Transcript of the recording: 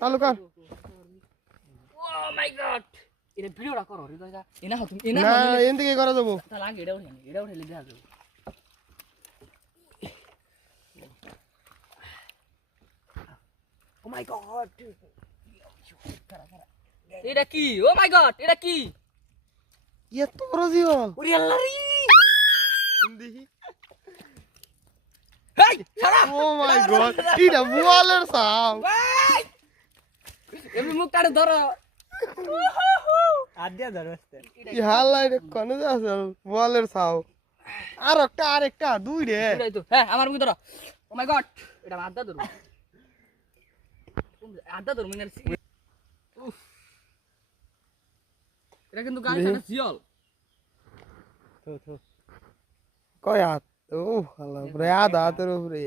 চালু কর। ও মাই গড এটা ভিডিওটা করো রে দাদা এনা তুমি এনা না এন থেকে করা যাবো। তা লাগে এটা উঠাইলে দেখা যাবে ও মাই গড এটা কি ও মাই গড এটা কি এত বড় জীবন ওরে আল্লাহ রে দেখি। হেই সারা ও মাই গড এটা বোয়ালের সাপ। ভাই এমনি মুখটারে ধরো আদ্যা ধরস্তে কি হাল লাগে কোন আছে বোয়ালের সাপ। আরেকটা দুই রে। এটাই তো হ্যাঁ আমার মুখ ধরো ও মাই গড এটা আদা ধরো আদা ধরো মিনার উফ এটা কিন্তু গাড়ি ছাড়া জিয়ল থু থু কয় হাত ও হালা প্রায় আধা হাতের উপরে।